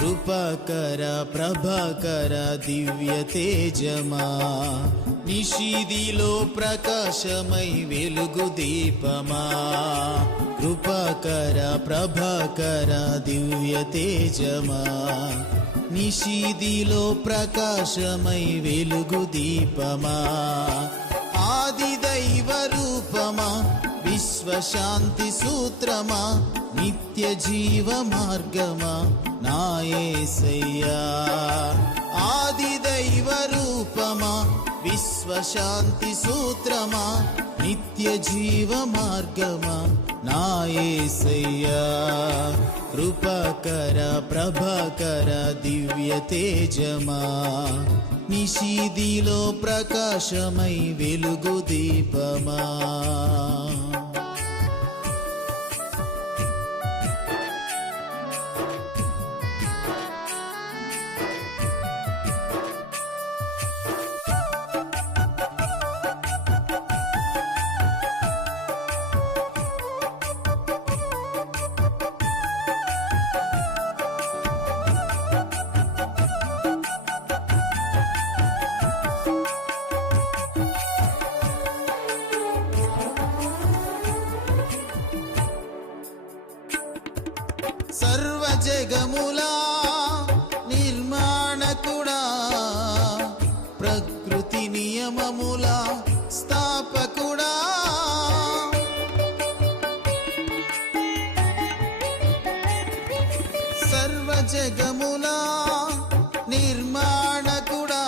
కృపాకర ప్రభాకర దివ్య తేజమా, నిషిదిలో ప్రకాశమై వెలుగు దీపమా. కృపాకర ప్రభాకర దివ్య తేజమా, నిషిదిలో ప్రకాశమై వెలుగు దీపమా. ఆది దైవ రూపమా, విశ్వశాంతి సూత్రమా, నిత్య జీవ మార్గమా నా యేసయ్యా. ఆది దైవ రూపమా, విశ్వశాంతి సూత్రమా, నిత్య జీవ మార్గమా నా యేసయ్యా. కృపాకర ప్రభాకర దివ్య తేజమా, నిషిదిలో ప్రకాశమై వెలుగు దీపమా. సర్వ జగములా నిర్మాణకుడా, ప్రకృతి నియమముల స్థాపకుడా. సర్వ జగములా నిర్మాణకుడా,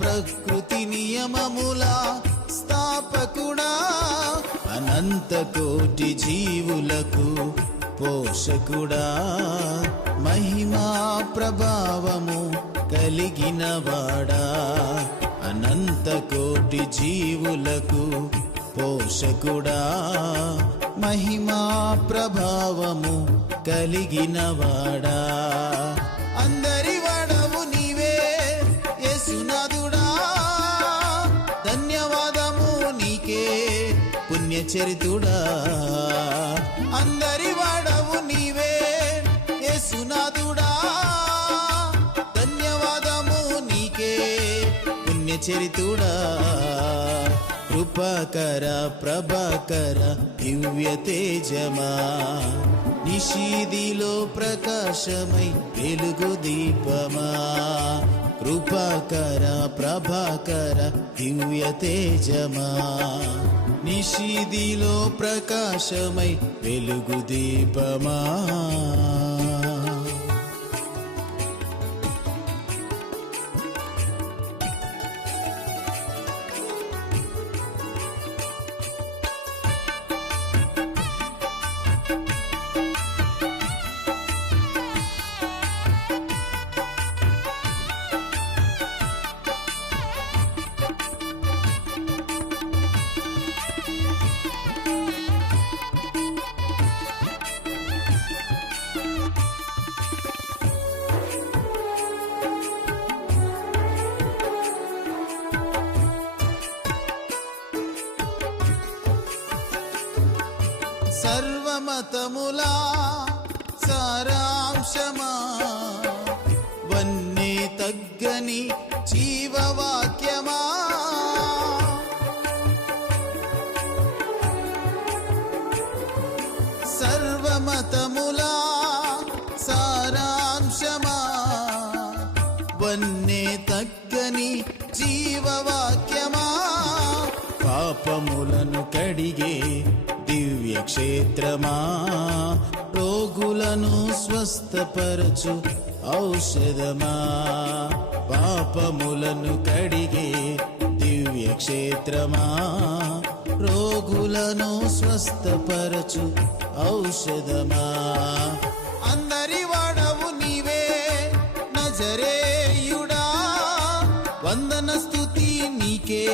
ప్రకృతి నియమముల స్థాపకుడా. అనంత కోటి జీవులకు పోషకుడా, మహిమా ప్రభావము కలిగిన వాడా. అనంత కోటి జీవులకు పోషకుడా, మహిమా ప్రభావము కలిగిన వాడా. అందరి వాడవు నీవే యేసునాథుడా, ధన్యవాదము నీకే పుణ్యచరితుడా. అందరి వాడవు నీవే యేసునాథుడా, ధన్యవాదము నీకే పుణ్యచరితుడా. కృపాకర ప్రభాకర దివ్య తేజమా, నిషిదిలో ప్రకాశమై వెలుగు దీపమా. కృపాకర ప్రభాకర దివ్య తేజమా, నిషిదిలో ప్రకాశమై వెలుగు దీపమా. సర్వమతములా సారాంశమా, వన్నే తగ్గని జీవవాక్యమా. సర్వమతములా సారాంశమా, వన్నే తగ్గని జీవవాక్యమా. పాపములను కడిగే దివ్య క్షేత్రమా, రోగులను స్వస్థపరచు ఔషధమా. పాపములను కడిగే దివ్య క్షేత్రమా, రోగులను స్వస్థపరచు ఔషధమా. అందరి వాడవు నీవే నజరేయుడా, వందన స్తుతి నీకే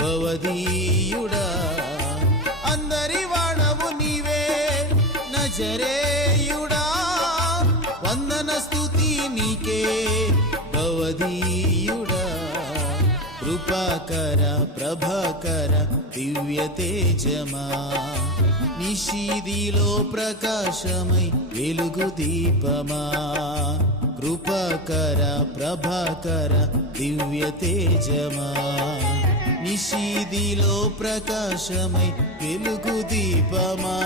భవదీయుడా. అందరి వాడవు నీవే నజరేయుడా, వందన స్తుతి నీకే భవదీయుడా. కృపాకర ప్రభాకర దివ్య తేజమా, నిశీదిలో ప్రకాశమై వెలుగు దీపమా. కృపాకర ప్రభాకర దివ్య తేజమా, నిశీదిలో ప్రకాశమై వెలుగు దీపమా.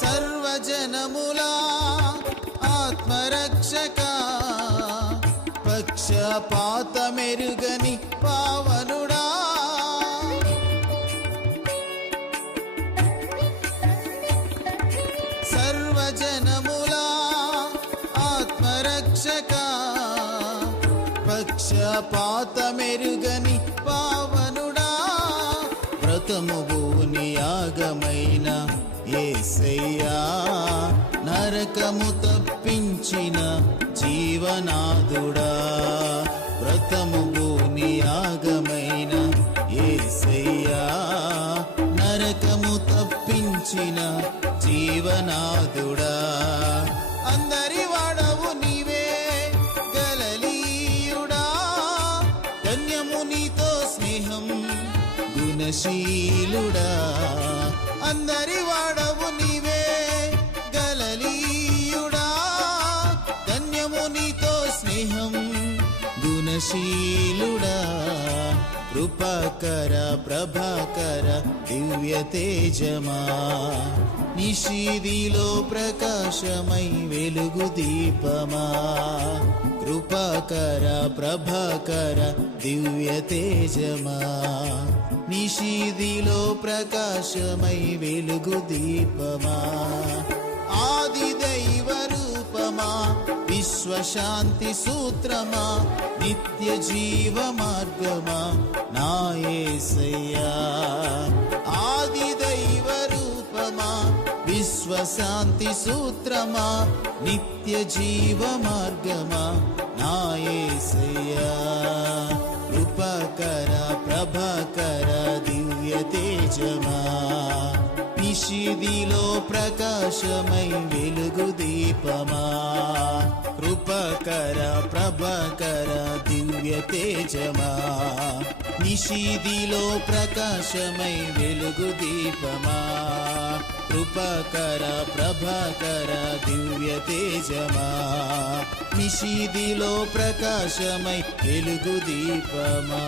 సర్వజనములా ఆత్మరక్షక, పక్షపాతమెరుగని పావనుడా. సర్వజనములా ఆత్మరక్షక, పక్షపాతమెరుగని పావనుడా. వ్రతముభూని యాగమైన యేసయ్యా, నరకము తప్పించిన జీవనాథుడా. వ్రతముభూని యాగమైన యేసయ్యా, నరకము తప్పించిన జీవనాథుడా. అందరి వాడవు నీవే గలిలయుడా, ధన్యము నీతో స్నేహం గుణశీలుడా. అందరి వాడవు నీవే గలిలయుడా, ధన్యము నీతో స్నేహం గుణశీలుడా. కృపాకర ప్రభాకర దివ్య తేజమా, నిశీదిలో ప్రకాశమై వెలుగు దీపమా. కృపాకర ప్రభాకర దివ్య తేజమా, నిశీదిలో ప్రకాశమై వెలుగు దీపమా. ఆది దైవ రూపమా, విశ్వశాంతి సూత్రమా, నిత్య జీవ మార్గమా నా యేసయ్యా. ఆది దైవ రూపమా, విశ్వశాంతి సూత్రమా, నిత్య జీవ మార్గమా నా యేసయ్యా. కృపాకర ప్రభాకర దివ్య తేజమా, నిశీదిలో ప్రకాశమై వెలుగు దీపమా. కృపాకర ప్రభాకర దివ్య తేజమా, నిశీదిలో ప్రకాశమై వెలుగు దీపమా. కృపాకర ప్రభాకర దివ్య తేజమా, నిశీదిలో ప్రకాశమై వెలుగు దీపమా.